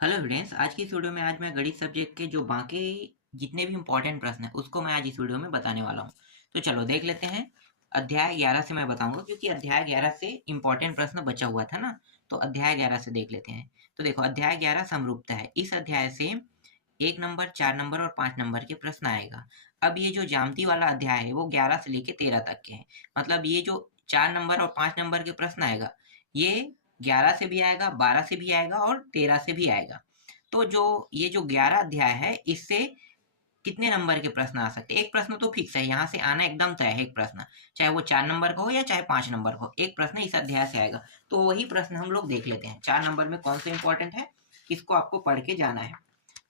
Hello friends, आज की इस वीडियो में आज मैं गणित सब्जेक्ट के जो बाकी जितने भी इम्पोर्टेंट प्रश्न हैं उसको मैं आज इस वीडियो में बताने वाला हूँ। तो चलो देख लेते हैं। अध्याय 11 से मैं बताऊंगा क्योंकि अध्याय 11 से इम्पोर्टेंट प्रश्न बचा हुआ था ना। तो अध्याय 11 से देख लेते हैं। तो देखो, अध्याय 11 समरूपता है। इस अध्याय से 1 नंबर, 4 नंबर और 5 नंबर के प्रश्न आएगा। अब ये जो ज्यामिति वाला अध्याय है वो 11 से लेके 13 तक के हैं। मतलब ये जो 4 नंबर और 5 नंबर के प्रश्न आएगा, ये 11 से भी आएगा, 12 से भी आएगा और 13 से भी आएगा। तो जो ये जो 11 अध्याय है, इससे कितने नंबर के प्रश्न आ सकते हैं? एक प्रश्न तो फिक्स है, यहाँ से आना एकदम तय है। एक प्रश्न, चाहे वो 4 नंबर का हो या चाहे 5 नंबर का हो, एक प्रश्न इस अध्याय से आएगा। तो वही प्रश्न हम लोग देख लेते हैं। 4 नंबर में कौन सा इंपॉर्टेंट है, इसको आपको पढ़ के जाना है।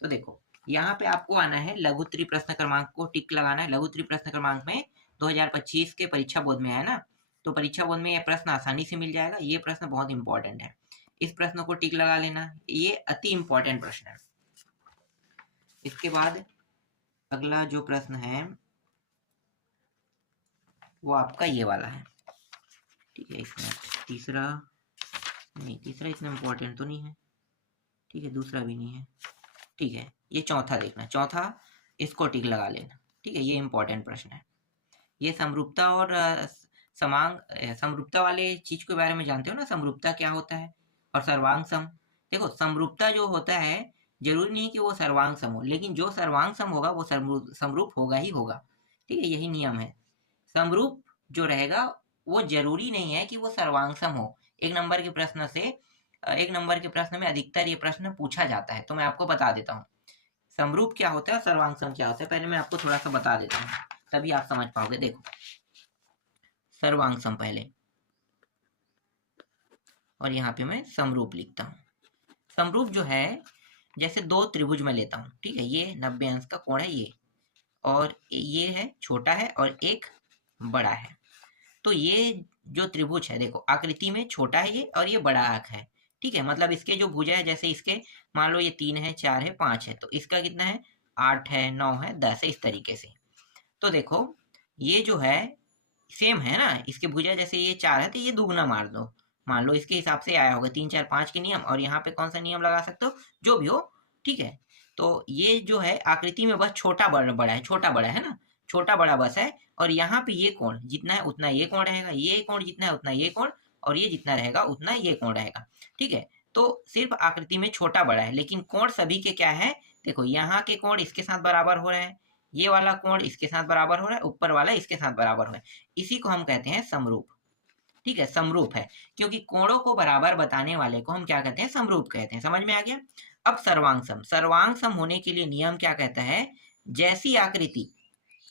तो देखो, यहाँ पे आपको आना है, लघुत्तरी प्रश्न क्रमांक को टिक लगाना है। लघुत्तरी प्रश्न क्रमांक में 2025 के परीक्षा बोर्ड में है ना, तो परीक्षा बोर्ड में यह प्रश्न आसानी से मिल जाएगा। ये प्रश्न बहुत इंपॉर्टेंट है, इस प्रश्न को टिक लगा लेना। ये अति इंपॉर्टेंट प्रश्न है। इसके बाद अगला जो प्रश्न है वो आपका ये वाला है, ठीक है। इसमें तीसरा नहीं, तीसरा इतना इंपॉर्टेंट तो नहीं है, ठीक है। दूसरा भी नहीं है, ठीक है। ये चौथा देखना, चौथा इसको टिक लगा लेना, ठीक है। ये इंपॉर्टेंट प्रश्न है। ये समरूपता और समरूपता वाले चीज के बारे में जानते हो ना, समरूपता क्या होता है और सर्वांग सम। देखो, समरूपता जो होता है, जरूरी नहीं कि वो सर्वांग सम हो, लेकिन जो सर्वांग सम होगा वो समरूप होगा ही होगा, ठीक है। यही नियम है। समरूप जो रहेगा वो जरूरी नहीं है कि वो सर्वांग सम हो। एक नंबर के प्रश्न से, एक नंबर के प्रश्न में अधिकतर ये प्रश्न पूछा जाता है। तो मैं आपको बता देता हूँ समरूप क्या होता है और सर्वांग सम क्या होता है। पहले मैं आपको थोड़ा सा बता देता हूँ, तभी आप समझ पाओगे। देखो, सर्वांग सम पहले, और यहाँ पे मैं समरूप लिखता हूँ। समरूप जो है, जैसे दो त्रिभुज में लेता हूँ, ठीक है। ये 90 अंश का कोण है ये, और ये है छोटा है और एक बड़ा है। तो ये जो त्रिभुज है, देखो आकृति में छोटा है ये और ये बड़ा आंख है, ठीक है। मतलब इसके जो भुजा है, जैसे इसके मान लो ये 3 है, 4 है, 5 है, तो इसका कितना है, 8 है, 9 है, 10 है, इस तरीके से। तो देखो, ये जो है सेम है ना, इसके भुजा जैसे ये 4 है तो ये दुगना मार दो। मान लो इसके हिसाब से आया होगा 3 4 5 के नियम, और यहाँ पे कौन सा नियम लगा सकते हो, जो भी हो, ठीक है। तो ये जो है आकृति में बस छोटा बड़ा बड़ा है, छोटा बड़ा है ना, छोटा बड़ा बस है। और यहाँ पे ये कोण जितना है उतना ये कोण रहेगा, ये कोण जितना है उतना ये कोण, और ये जितना रहेगा उतना ये कोण रहेगा, ठीक है। तो सिर्फ आकृति में छोटा बड़ा है, लेकिन कोण सभी के क्या है, देखो यहाँ के कोण इसके साथ बराबर हो रहे हैं, ये वाला कोण इसके साथ बराबर हो रहा है, ऊपर वाला इसके साथ बराबर हो रहा है। इसी को हम कहते हैं समरूप, ठीक है। समरूप है, क्योंकि कोणों को बराबर बताने वाले को हम क्या कहते हैं, समरूप कहते हैं। समझ में आ गया। अब सर्वांग सम, सर्वांग सम होने के लिए नियम क्या कहता है, जैसी आकृति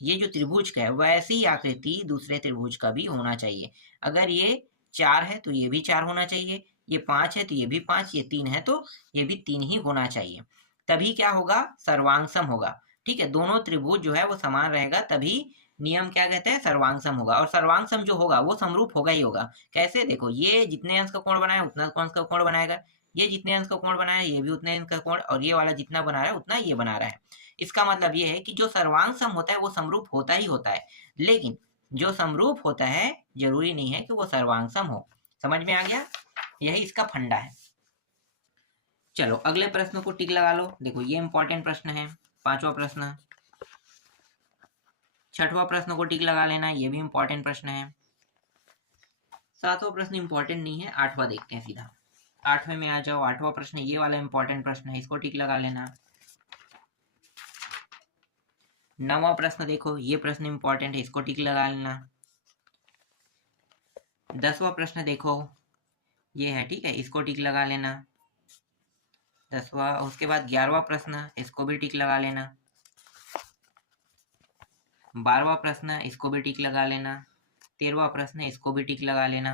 ये जो त्रिभुज का है वैसी आकृति दूसरे त्रिभुज का भी होना चाहिए। अगर ये 4 है तो ये भी 4 होना चाहिए, ये 5 है तो ये भी 5, ये 3 है तो ये भी 3 ही होना चाहिए। तभी क्या होगा, सर्वांग सम होगा, ठीक है। दोनों त्रिभुज जो है वो समान रहेगा, तभी नियम क्या कहते हैं, सर्वांग सम होगा। और सर्वांग सम जो होगा वो समरूप होगा ही होगा। कैसे, देखो ये जितने अंश का कोण बनाया उतना अंश का कोण बनाएगा, ये जितने अंश का कोण बनाया ये भी उतने अंश का कोण, और ये वाला जितना बना रहा है उतना ये बना रहा है। इसका मतलब ये है कि जो सर्वांग सम होता है वो समरूप होता ही होता है, लेकिन जो समरूप होता है जरूरी नहीं है कि वो सर्वांग सम हो। समझ में आ गया, यही इसका फंडा है। चलो अगले प्रश्न को टिक लगा लो। देखो ये इंपॉर्टेंट प्रश्न है, पांचवा प्रश्न। छठवां प्रश्न को टिक लगा लेना, ये भी इंपॉर्टेंट प्रश्न है। सातवां प्रश्न इंपॉर्टेंट नहीं है, आठवां देखते हैं सीधा। आठवें में आ जाओ, आठवां प्रश्न ये वाला इंपॉर्टेंट प्रश्न है, इसको टिक लगा लेना। नौवां प्रश्न देखो, ये प्रश्न इंपॉर्टेंट है, इसको टिक लगा लेना। 10वां प्रश्न देखो, ये है, ठीक है, इसको टिक लगा लेना। 10वां, उसके बाद 11वां प्रश्न, इसको भी टिक लगा लेना। 12वां प्रश्न, इसको भी टिक लगा लेना। 13वां प्रश्न, इसको भी टिक लगा लेना।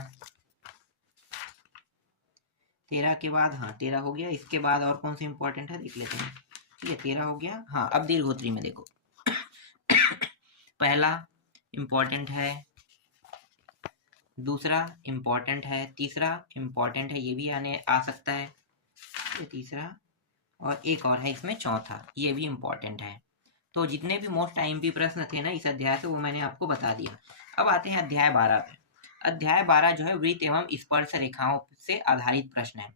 13 के बाद, हाँ 13 हो गया। इसके बाद और कौन सा इंपॉर्टेंट है देख लेते हैं, ठीक है। 13 हो गया। हाँ, अब दीर्घोत्तरी में देखो, पहला इंपॉर्टेंट है, दूसरा इंपॉर्टेंट है, तीसरा इंपॉर्टेंट है, ये भी आने आ सकता है, ये तीसरा, और एक और है इसमें चौथा, ये भी इंपॉर्टेंट है। तो जितने भी मोस्ट आईएमपी प्रश्न थे ना इस अध्याय से वो मैंने आपको बता दिया। अब आते हैं अध्याय 12 पे। अध्याय 12 जो है वृत्त एवं स्पर्श रेखाओं से आधारित प्रश्न है।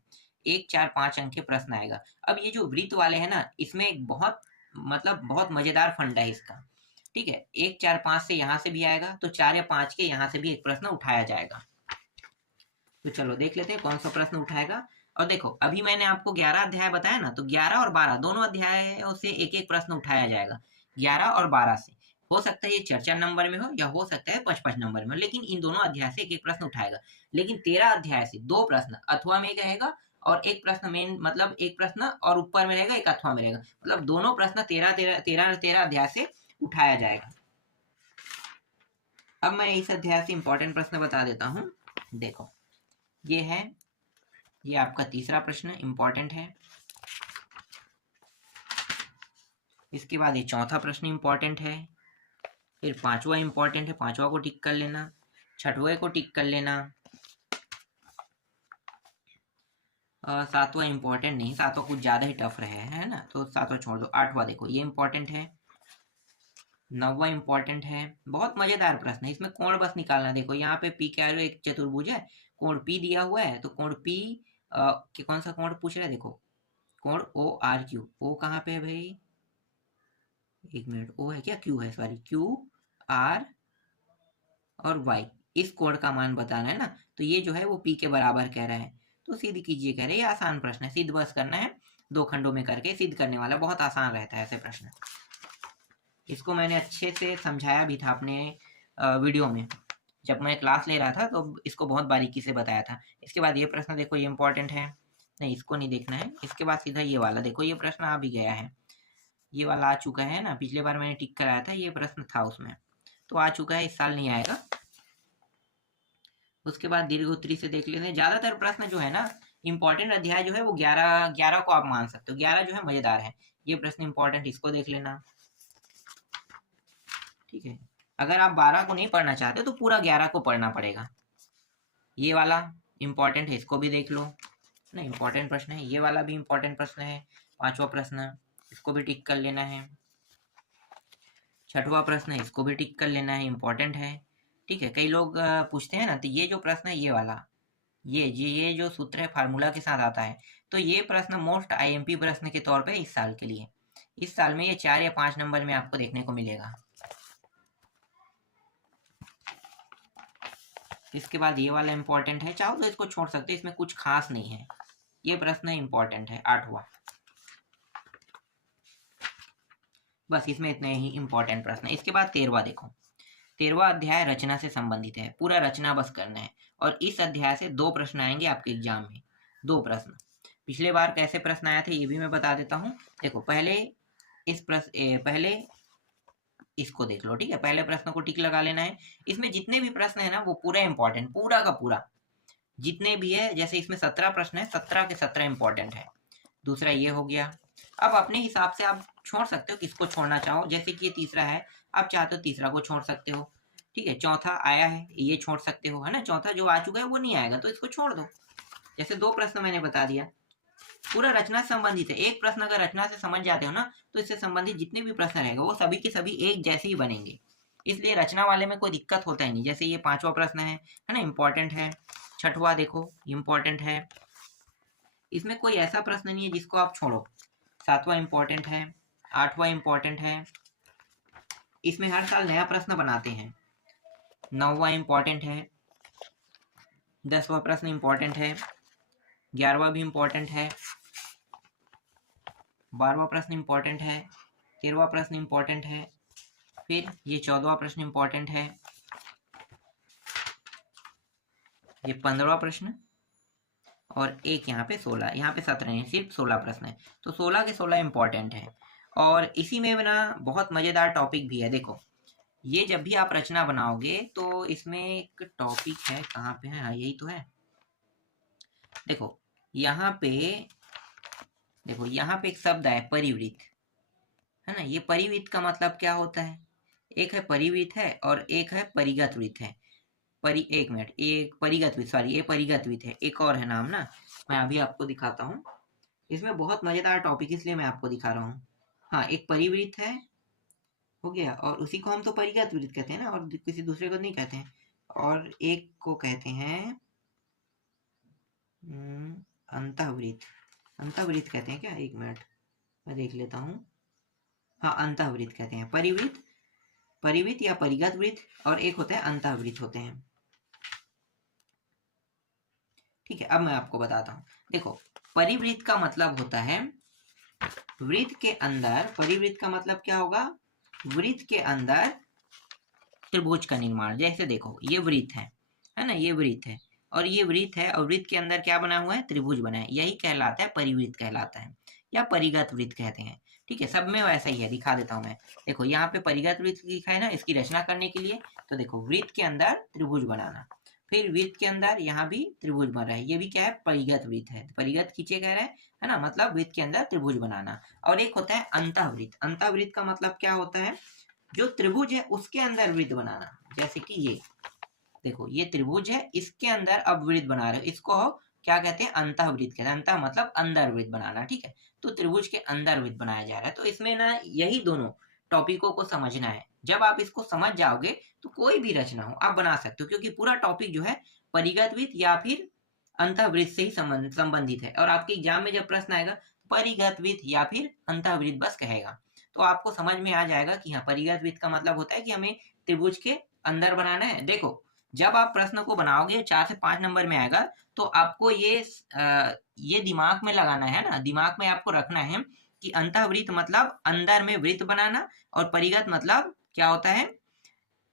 1, 4, 5 अंक के प्रश्न आएगा। अब ये जो वृत्त वाले हैं ना, इसमें एक बहुत बहुत मजेदार फंडा है इसका, ठीक है। 1, 4, 5 से यहाँ से भी आएगा, तो 4 या 5 के यहाँ से भी एक प्रश्न उठाया जाएगा। तो चलो देख लेते हैं कौन सा प्रश्न उठाएगा। और देखो अभी मैंने आपको 11 अध्याय बताया ना, तो 11 और 12 दोनों अध्यायों से एक एक प्रश्न उठाया जाएगा। 11 और 12 से हो सकता है ये 4-4 नंबर में हो, या हो सकता है 5-5 नंबर में, लेकिन इन दोनों अध्याय से एक एक प्रश्न उठाएगा। लेकिन 13 अध्याय से 2 प्रश्न अथवा में रहेगा, और एक प्रश्न मेन मतलब एक प्रश्न और ऊपर में रहेगा, एक अथवा में रहेगा, मतलब दोनों प्रश्न 13 अध्याय से उठाया जाएगा। अब मैं इस अध्याय से इंपॉर्टेंट प्रश्न बता देता हूँ। देखो ये है, ये आपका तीसरा प्रश्न इंपॉर्टेंट है। इसके बाद ये चौथा प्रश्न इंपॉर्टेंट है, फिर पांचवा इंपॉर्टेंट है, पांचवा को टिक कर लेना, छठवें को टिक कर लेना, सातवां इंपॉर्टेंट नहीं, सातवां कुछ ज्यादा ही टफ रहे है ना, तो सातवां छोड़ दो। आठवां देखो ये इंपॉर्टेंट है, नौवां इंपॉर्टेंट है। बहुत मजेदार प्रश्न है, इसमें कोण बस निकालना। देखो यहाँ पे पी क्या एक चतुर्भुज है, कोण पी दिया हुआ है, तो कोण पी के कौन सा कोण पूछ रहा है, देखो कोण ओ आर क्यू। ओ कहाँ पे है भाई, एक मिनट, ओ है क्या, क्यू है, सॉरी, क्यू आर और वाई, इस कोण का मान बताना है ना। तो ये जो है वो पी के बराबर कह रहा है, तो सिद्ध कीजिए कह रहे हैं। ये आसान प्रश्न है, सिद्ध बस करना है, 2 खंडों में करके सिद्ध करने वाला, बहुत आसान रहता है ऐसे प्रश्न। इसको मैंने अच्छे से समझाया भी था अपने वीडियो में, जब मैं क्लास ले रहा था तो इसको बहुत बारीकी से बताया था। इसके बाद ये प्रश्न देखो, ये इंपॉर्टेंट है, नहीं इसको नहीं देखना है। इसके बाद सीधा ये वाला देखो, ये प्रश्न आ भी गया है, ये वाला आ चुका है ना, पिछले बार मैंने टिक कराया था, ये प्रश्न था उसमें, तो आ चुका है, इस साल नहीं आएगा। उसके बाद दीर्घोत्तरी से देख लेते हैं। ज्यादातर प्रश्न जो है ना, इंपॉर्टेंट अध्याय जो है वो 11 को आप मान सकते हो, 11 जो है मजेदार है। ये प्रश्न इंपॉर्टेंट, इसको देख लेना, ठीक है। अगर आप 12 को नहीं पढ़ना चाहते तो पूरा 11 को पढ़ना पड़ेगा। ये वाला इंपॉर्टेंट है, इसको भी देख लो ना, इंपॉर्टेंट प्रश्न है। ये वाला भी इंपॉर्टेंट प्रश्न है, पांचवा प्रश्न, इसको भी टिक कर लेना है। छठवां प्रश्न है, इसको भी टिक कर लेना है, इंपॉर्टेंट है, ठीक है। कई लोग पूछते हैं ना, तो ये जो प्रश्न है, ये वाला, ये जो सूत्र है फार्मूला के साथ आता है, तो ये प्रश्न मोस्ट आईएमपी प्रश्न के तौर पे इस साल के लिए, इस साल में ये 4 या 5 नंबर में आपको देखने को मिलेगा। इसके बाद ये वाला इंपॉर्टेंट है, चाहो तो इसको छोड़ सकते हैं, इसमें कुछ खास नहीं है। ये प्रश्न इंपॉर्टेंट है, 8वां, बस इसमें इतने ही इंपॉर्टेंट प्रश्न है। इसके बाद 13वां देखो, 13वां अध्याय रचना से संबंधित है, पूरा रचना बस करना है। और इस अध्याय से 2 प्रश्न आएंगे आपके एग्जाम में, 2 प्रश्न। पिछले बार कैसे प्रश्न आया था ये भी मैं बता देता हूँ। देखो पहले इस प्रश्न, पहले इसको देख लो, ठीक है। पहले प्रश्न को टिक लगा लेना है। इसमें जितने भी प्रश्न है ना वो पूरा इंपॉर्टेंट, पूरा का पूरा जितने भी है, जैसे इसमें 17 प्रश्न है, 17 के 17 इंपॉर्टेंट है। दूसरा ये हो गया। अब अपने हिसाब से आप छोड़ सकते हो, किसको छोड़ना चाहो, जैसे कि ये तीसरा है, आप चाहते हो तीसरा को छोड़ सकते हो, ठीक है। चौथा आया है, ये छोड़ सकते हो, है ना। चौथा जो आ चुका है वो नहीं आएगा, तो इसको छोड़ दो। जैसे 2 प्रश्न मैंने बता दिया, पूरा रचना से संबंधित है। एक प्रश्न अगर रचना से समझ जाते हो ना, तो इससे संबंधित जितने भी प्रश्न रहेंगे वो सभी के सभी एक जैसे ही बनेंगे, इसलिए रचना वाले में कोई दिक्कत होता ही नहीं। जैसे ये 5वां प्रश्न है ना, इंपॉर्टेंट है। छठवां देखो इंपॉर्टेंट है, इसमें कोई ऐसा प्रश्न नहीं है जिसको आप छोड़ो। 7वां इंपॉर्टेंट है, 8वां इंपॉर्टेंट है, इसमें हर साल नया प्रश्न बनाते हैं। 9वां इंपॉर्टेंट है, 10वां प्रश्न इंपॉर्टेंट है, 11वां भी इंपॉर्टेंट है, 12वां प्रश्न इंपॉर्टेंट है, 13वां प्रश्न इंपॉर्टेंट है, फिर ये 14वां प्रश्न इंपॉर्टेंट है, ये 15वां प्रश्न, और एक यहाँ पे 16, यहाँ पे 17 है, सिर्फ 16 प्रश्न है, तो 16 के 16 इंपॉर्टेंट है। और इसी में ना बहुत मजेदार टॉपिक भी है। देखो ये जब भी आप रचना बनाओगे तो इसमें एक टॉपिक है, कहाँ पे है, हाँ यही तो है। देखो यहाँ पे, देखो यहाँ पे एक शब्द है परिवृत्त, है ना। ये परिवृत्त का मतलब क्या होता है, एक है परिवृत्त है और एक है परिगत वृत्त है। एक मिनट, एक परिगत वृत्त, सॉरी ये परिगत वृत्त है, एक और है नाम ना, मैं अभी आपको दिखाता हूँ। इसमें बहुत मजेदार टॉपिक इसलिए मैं आपको दिखा रहा हूँ। हाँ एक परिवृत्त है, हो गया, और उसी को हम तो परिगत वृत्त कहते हैं ना, और किसी दूसरे को नहीं कहते हैं। और एक को कहते हैं अंतःवृत्त, अंतःवृत्त कहते हैं क्या? एक मिनट मैं देख लेता हूँ। हाँ, अंतःवृत्त कहते हैं। परिवृत्त, परिवृत्त या परिगत वृत्त, और एक होता है अंतःवृत्त होते हैं। ठीक है, अब मैं आपको बताता हूँ। देखो, परिवृत्त का मतलब होता है वृत्त के अंदर, परिवृत्त का मतलब क्या होगा? वृत्त के अंदर त्रिभुज का निर्माण। जैसे देखो, ये वृत्त है ना, ये वृत्त है और ये वृत्त है, और वृत्त के अंदर क्या बना हुआ है? त्रिभुज बना है। यही कहलाता है परिवृत्त कहलाता है, या परिगत वृत्त कहते हैं। ठीक है, सब में वैसा ही है, दिखा देता हूँ मैं। देखो, यहाँ पे परिगत वृत्त लिखा है ना, इसकी रचना करने के लिए। तो देखो, वृत्त के अंदर त्रिभुज बनाना, फिर वृत्त के अंदर यहाँ भी त्रिभुज बन रहा है, ये भी क्या है? परिगत वृत्त है। परिगत खींचे कह रहे हैं, है ना, मतलब वृत्त के अंदर त्रिभुज बनाना। और एक होता है अंतःवृत्त। अंतःवृत्त का मतलब क्या होता है? जो त्रिभुज है उसके अंदर वृत्त बनाना। जैसे कि ये देखो, ये त्रिभुज है, इसके अंदर अब वृत्त बना रहे हो, इसको क्या कहते हैं? अंतःवृत्त कहते हैं। अंतः मतलब अंदर वृत्त बनाना। ठीक है, तो त्रिभुज के अंदर वृत्त बनाया जा रहा है। तो इसमें ना यही दोनों टॉपिकों को समझना है। जब आप इसको समझ जाओगे तो कोई भी रचना हो आप बना सकते हो, क्योंकि पूरा टॉपिक जो है परिगत वृत्त या फिर अंतःवृत्त से ही संबंधित है। और आपके एग्जाम में जब प्रश्न आएगा परिगत वृत्त या फिर अंतःवृत्त बस कहेगा, तो आपको समझ में आ जाएगा कि हाँ, परिगत वृत्त का मतलब होता है कि हमें त्रिभुज के अंदर बनाना है। देखो, जब आप प्रश्न को बनाओगे 4 से 5 नंबर में आएगा, तो आपको ये दिमाग में लगाना है ना, दिमाग में आपको रखना है कि अंतःवृत्त मतलब अंदर में वृत्त बनाना, और परिगत मतलब क्या होता है?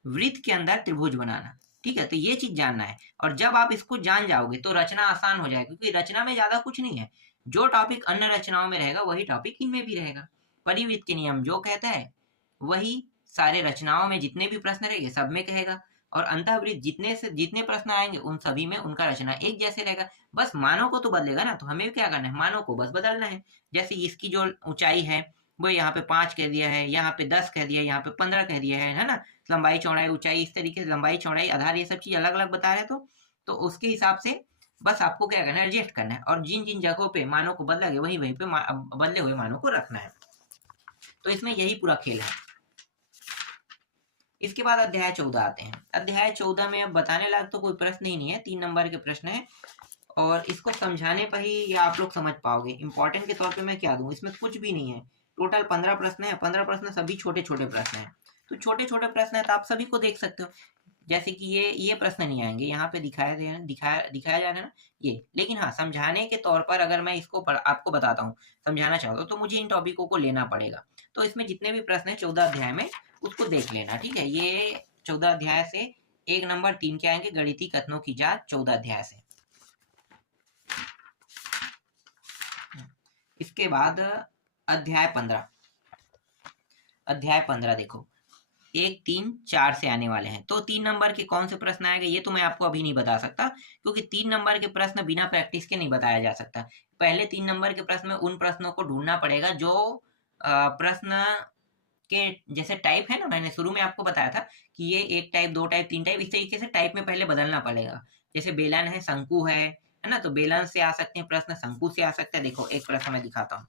वृत्त के अंदर त्रिभुज बनाना। ठीक है, तो ये चीज जानना है। और जब आप इसको जान जाओगे तो रचना आसान हो जाएगी, क्योंकि रचना में ज्यादा कुछ नहीं है। जो टॉपिक अन्य रचनाओं में रहेगा वही टॉपिक इनमें भी रहेगा। परिवृत्त के नियम जो कहता है वही सारे रचनाओं में जितने भी प्रश्न रहेंगे सब में कहेगा। और अंतःवृत्त जितने प्रश्न आएंगे उन सभी में उनका रचना एक जैसे रहेगा। बस मानों को तो बदलेगा ना, तो हमें क्या करना है? मानों को बस बदलना है। जैसे इसकी जो ऊंचाई है वो यहाँ पे 5 कह दिया है, यहाँ पे 10 कह दिया है, यहाँ पे 15 कह दिया है ना। लंबाई चौड़ाई ऊंचाई इस तरीके से, लंबाई चौड़ाई आधार ये सब चीज अलग अलग बता रहे हैं, तो उसके हिसाब से बस आपको क्या करना है? एडजस्ट करना है। और जिन जिन जगहों पे मानों को बदला गया वहीं वहीं पे बदले हुए मानों को रखना है। तो इसमें यही पूरा खेल है। इसके बाद अध्याय 14 आते हैं। अध्याय 14 में अब बताने लायक तो कोई प्रश्न ही नहीं है, 3 नंबर के प्रश्न है, और इसको समझाने पर ही या आप लोग समझ पाओगे। इंपॉर्टेंट के तौर पे मैं क्या दूं? इसमें कुछ भी नहीं है। टोटल 15 प्रश्न है, 15 प्रश्न सभी छोटे छोटे प्रश्न है। तो छोटे छोटे प्रश्न है तो आप सभी को देख सकते हो। जैसे कि ये प्रश्न नहीं आएंगे, यहाँ पे दिखाया जा रहा है ना ये। लेकिन हाँ, समझाने के तौर पर अगर मैं इसको आपको बताता हूँ, समझाना चाहता हूँ, तो मुझे इन टॉपिकों को लेना पड़ेगा। तो इसमें जितने भी प्रश्न है 14 अध्याय में, उसको देख लेना। ठीक है, ये 14 अध्याय से 1 नंबर 3 के आएंगे, गणितीय कथनों की जांच 14 अध्याय से। इसके बाद अध्याय 15। अध्याय 15 देखो, 1, 3, 4 से आने वाले हैं। तो 3 नंबर के कौन से प्रश्न आएंगे ये तो मैं आपको अभी नहीं बता सकता, क्योंकि 3 नंबर के प्रश्न बिना प्रैक्टिस के नहीं बताया जा सकता। पहले 3 नंबर के प्रश्न में उन प्रश्नों को ढूंढना पड़ेगा जो प्रश्न के जैसे टाइप है ना, मैंने शुरू में आपको बताया था कि ये 1 टाइप, 2 टाइप, 3 टाइप, इस तरीके से टाइप में पहले बदलना पड़ेगा। जैसे बेलन है, शंकु है ना, तो बेलन से आ सकते हैं प्रश्न, शंकु से आ सकते हैं। देखो, एक प्रश्न मैं दिखाता हूँ।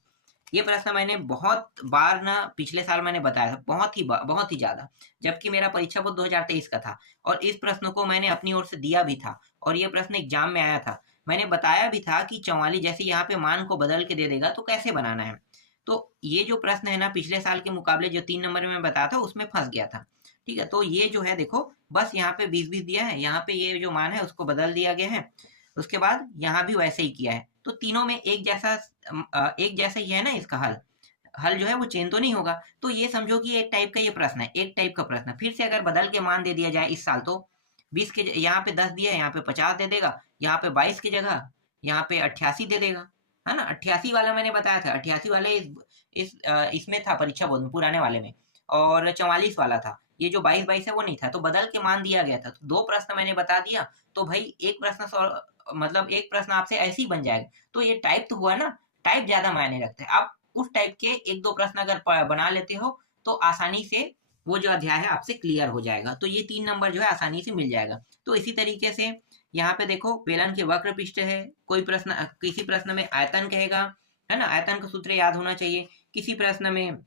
ये प्रश्न मैंने बहुत बार ना पिछले साल मैंने बताया था, बहुत ही ज्यादा, जबकि मेरा परीक्षा बोर्ड 2023 का था, और इस प्रश्न को मैंने अपनी ओर से दिया भी था, और ये प्रश्न एग्जाम में आया था। मैंने बताया भी था कि 44 जैसे यहाँ पे मान को बदल के दे देगा तो कैसे बनाना है। तो ये जो प्रश्न है ना, पिछले साल के मुकाबले जो 3 नंबर में बताया था उसमें फंस गया था। ठीक है, तो ये जो है देखो, बस यहाँ पे 20-20 दिया है, यहाँ पे ये जो मान है उसको बदल दिया गया है। उसके बाद यहाँ भी वैसे ही किया है। तो तीनों में एक जैसा ही है ना इसका हल जो है वो चेंज तो नहीं होगा। तो ये समझो कि एक टाइप का ये प्रश्न है, एक टाइप का प्रश्न। फिर से अगर बदल के मान दे दिया जाए इस साल, तो 20 के यहाँ पे 10 दिया है, यहाँ पे 50 दे देगा, यहाँ पे 22 की जगह यहाँ पे 88 दे देगा, है ना। 88 वाला मैंने बताया था, 88 वाले इसमें था परीक्षा बोर्ड में, पुराने वाले में, और 44 वाला था। ये जो 22 है वो नहीं था, तो बदल के मान दिया गया था। तो 2 प्रश्न मैंने बता दिया, तो भाई एक प्रश्न मतलब एक प्रश्न आपसे ऐसे ही बन जाएगा। तो ये टाइप तो हुआ ना, टाइप ज्यादा मायने रखते हैं। आप उस टाइप के 1-2 प्रश्न अगर बना लेते हो तो आसानी से वो जो अध्याय है आपसे क्लियर हो जाएगा। तो ये 3 नंबर जो है आसानी से मिल जाएगा। तो इसी तरीके से यहाँ पे देखो, बेलन के वक्र पृष्ठ है, कोई प्रश्न, किसी प्रश्न में आयतन कहेगा, है ना, आयतन का सूत्र याद होना चाहिए। किसी प्रश्न में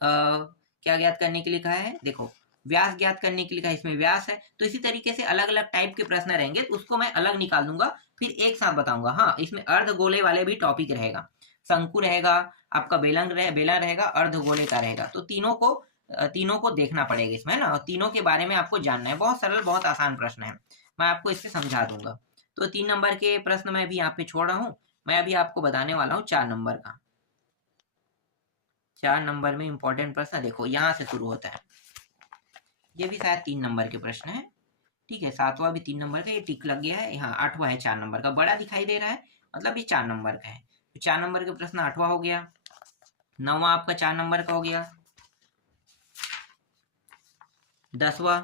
क्या ज्ञात करने के लिए कहा है? देखो, व्यास ज्ञात करने के लिए कहा, इसमें व्यास है। तो इसी तरीके से अलग अलग टाइप के प्रश्न रहेंगे, तो उसको मैं अलग निकाल दूंगा, फिर एक साथ बताऊंगा। हाँ, इसमें अर्धगोले वाले भी टॉपिक रहेगा, शंकु रहेगा, आपका बेलन रहेगा, अर्धगोले का रहेगा। तो तीनों को देखना पड़ेगा इसमें, है ना, और तीनों के बारे में आपको जानना है। बहुत सरल, बहुत आसान प्रश्न है, मैं आपको इससे समझा दूंगा। तो 3 नंबर के प्रश्न मैं भी यहाँ पे छोड़ रहा हूँ। मैं अभी आपको बताने वाला हूँ 4 नंबर का। 4 नंबर में इंपॉर्टेंट प्रश्न देखो, यहाँ से शुरू होता है। ये भी शायद 3 नंबर के प्रश्न है, ठीक है। 7वां भी 3 नंबर का, ये टिक लग गया है। यहाँ 8वां है 4 नंबर का, बड़ा दिखाई दे रहा है, मतलब ये 4 नंबर का है। तो 4 नंबर के प्रश्न 8वां हो गया। 9वां आपका 4 नंबर का हो गया। 10वां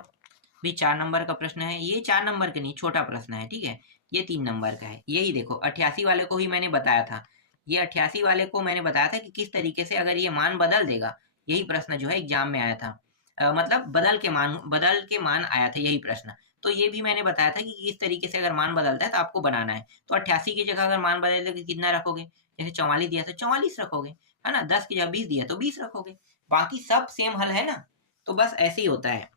भी 4 नंबर का प्रश्न है। ये 4 नंबर का नहीं, छोटा प्रश्न है, ठीक है। ये 3 नंबर का है। यही देखो 88 वाले को ही मैंने बताया था, ये 88 वाले को मैंने बताया था कि किस तरीके से अगर ये मान बदल देगा, यही प्रश्न जो है एग्जाम में आया था। मतलब बदल के मान आया था यही प्रश्न। तो ये भी मैंने बताया था कि किस तरीके से अगर मान बदलता है तो आपको बनाना है। तो 88 की जगह अगर मान बदल दे कितना रखोगे, जैसे 44 दिया तो 44 रखोगे, है ना। 10 की जगह 20 दिया तो 20 रखोगे, बाकी सब सेम हल है ना। तो बस ऐसे ही होता है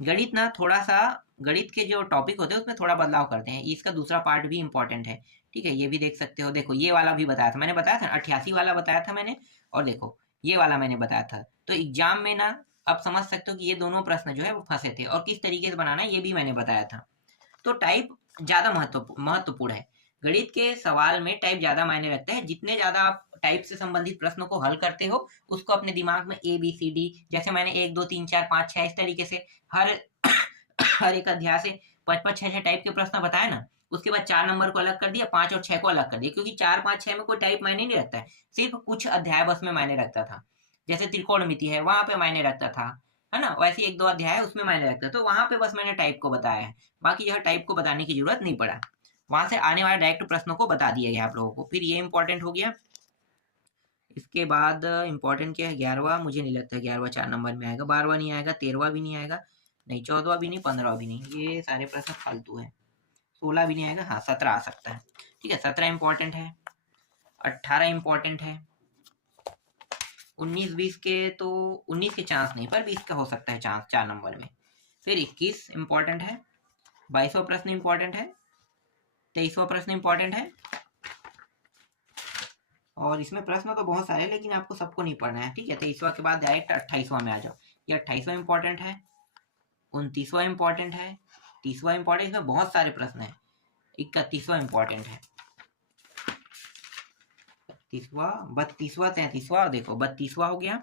गणित ना, थोड़ा सा गणित के जो टॉपिक होते हैं उसमें थोड़ा बदलाव करते हैं। इसका दूसरा पार्ट भी इंपॉर्टेंट है, ठीक है। ये भी देख सकते हो, देखो ये वाला भी बताया था मैंने, बताया था 88 वाला बताया था मैंने, और देखो ये वाला मैंने बताया था। तो एग्जाम में ना अब समझ सकते हो कि ये दोनों प्रश्न जो है वो फंसे थे, और किस तरीके से बनाना है ये भी मैंने बताया था। तो टाइप ज्यादा महत्वपूर्ण है। गणित के सवाल में टाइप ज्यादा मायने रखता है। जितने ज्यादा आप टाइप से संबंधित प्रश्नों को हल करते हो, उसको अपने दिमाग में ABCD, जैसे मैंने 1 2 3 4 5 6 इस तरीके से हर हर एक अध्याय से 5 6 टाइप के प्रश्न बताए ना। उसके बाद 4 नंबर को अलग कर दिया, 5 और 6 को अलग कर दिया, क्योंकि 4 5 6 में कोई टाइप मायने नहीं रखता है, सिर्फ कुछ अध्याय बस में मायने रखता था। जैसे त्रिकोणमिति है, वहां पे मायने रखता था, है ना। वैसे 1 2 अध्याय है उसमें मायने रखता है, तो वहां पे बस मैंने टाइप को बताया है। बाकी यह टाइप को बताने की जरूरत नहीं पड़ा, वहां से आने वाले डायरेक्ट प्रश्नों को बता दिया गया आप लोगों को। फिर ये इंपॉर्टेंट हो गया। इसके बाद इंपॉर्टेंट क्या है, 11वां, मुझे नहीं लगता 11वां 4 नंबर में आएगा। 12वां नहीं आएगा, 13वां भी नहीं आएगा, नहीं 14वां भी नहीं, 15वां भी नहीं, ये सारे प्रश्न फालतू है। 16 भी नहीं आएगा, हाँ 17 आ सकता है, ठीक है। 17 इंपॉर्टेंट है। 18 इंपॉर्टेंट है। 19 20 के तो 19 के चांस नहीं, पर 20 का हो सकता है चांस 4 नंबर में। फिर 21 इंपॉर्टेंट है। 22वां प्रश्न इंपॉर्टेंट है। 23वां प्रश्न इंपॉर्टेंट है। और इसमें प्रश्न तो बहुत सारे, लेकिन आपको सबको नहीं पढ़ना है, ठीक है। 23वां के बाद डायरेक्ट 28वां में आ जाओ। ये 28वां इंपॉर्टेंट है। 29वां इंपॉर्टेंट है। 30वां इंपॉर्टेंट, इसमें बहुत सारे प्रश्न है। 31वां इंपॉर्टेंट है। 32वां, 32वां, 33वां, देखो 32वां हो गया,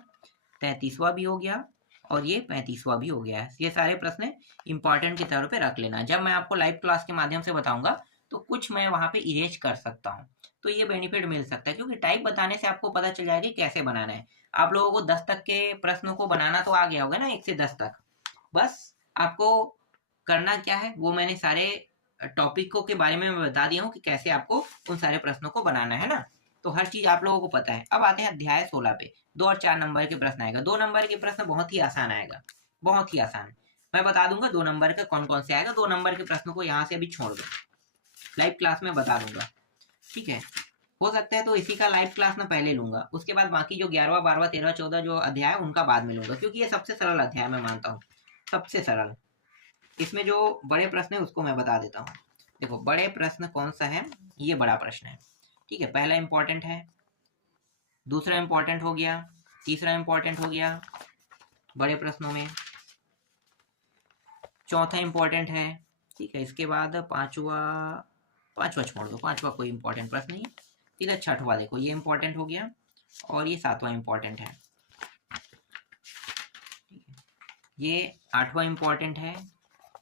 33वां भी हो गया, और ये 35वां भी हो गया है। ये सारे प्रश्न इंपॉर्टेंट के तौर पे रख लेना। जब मैं आपको लाइव क्लास के माध्यम से बताऊंगा तो कुछ मैं वहां पे इरेज कर सकता हूँ, तो ये बेनिफिट मिल सकता है, क्योंकि टाइप बताने से आपको पता चल जाएगा कि कैसे बनाना है। आप लोगों को 10 तक के प्रश्नों को बनाना तो आ गया होगा ना, 1 से 10 तक। बस आपको करना क्या है, वो मैंने सारे टॉपिकों के बारे में मैं बता दिया हूँ कि कैसे आपको उन सारे प्रश्नों को बनाना है ना। तो हर चीज आप लोगों को पता है। अब आते हैं अध्याय 16 पे। 2 और 4 नंबर के प्रश्न आएगा। 2 नंबर के प्रश्न बहुत ही आसान आएगा, बहुत ही आसान। मैं बता दूंगा 2 नंबर का कौन कौन से आएगा। 2 नंबर के प्रश्नों को यहाँ से अभी छोड़ दो, लाइव क्लास में बता दूंगा, ठीक है। हो सकता है तो इसी का लाइव क्लास मैं पहले लूंगा, उसके बाद बाकी जो 11वां 12वां 13वां 14 जो अध्याय है उनका बाद में लूंगा, क्योंकि ये सबसे सरल अध्याय मैं मानता हूँ, सबसे सरल। इसमें जो बड़े प्रश्न है उसको मैं बता देता हूँ। देखो बड़े प्रश्न कौन सा है, ये बड़ा प्रश्न है, ठीक है। पहला इंपॉर्टेंट है, दूसरा इंपॉर्टेंट हो गया, तीसरा इंपॉर्टेंट हो गया बड़े प्रश्नों में, चौथा इंपॉर्टेंट है, ठीक है। इसके बाद पांचवा छोड़ दो, पांचवा कोई इंपॉर्टेंट प्रश्न नहीं है। ठीक है, छठवां देखो ये इंपॉर्टेंट हो गया, और ये 7वां इंपॉर्टेंट है, ये 8वां इंपॉर्टेंट है,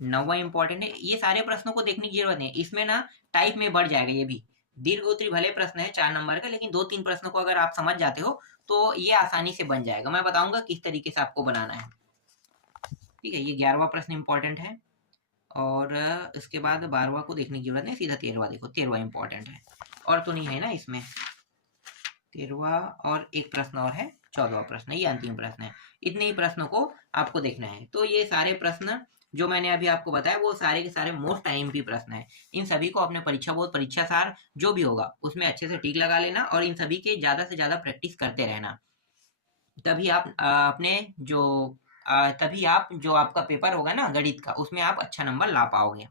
9वां इंपॉर्टेंट है। ये सारे प्रश्नों को देखने की जरूरत नहीं, इसमें ना टाइप में बढ़ जाएगा। ये भी दीर्घ उत्तरी भले प्रश्न है 4 नंबर का, लेकिन 2-3 प्रश्नों को अगर आप समझ जाते हो तो ये आसानी से बन जाएगा। मैं बताऊंगा किस तरीके से आपको बनाना है, ठीक है। ये 11वां प्रश्न इंपॉर्टेंट है, और इसके बाद 12वां को देखने की जरूरत नहीं, सीधा 13वां देखो, 13वां इंपॉर्टेंट है। और तो नहीं है ना इसमें, 13वां और एक प्रश्न और है, 14वां प्रश्न, ये अंतिम प्रश्न है। इतने ही प्रश्नों को आपको देखना है। तो ये सारे प्रश्न जो मैंने अभी आपको बताया वो सारे के सारे मोस्ट IMP प्रश्न है। इन सभी को अपने परीक्षा बोर्ड परीक्षा सार जो भी होगा उसमें अच्छे से टिक लगा लेना, और इन सभी के ज्यादा से ज्यादा प्रैक्टिस करते रहना। तभी आप अपने जो तभी आप जो आपका पेपर होगा ना गणित का, उसमें आप अच्छा नंबर ला पाओगे।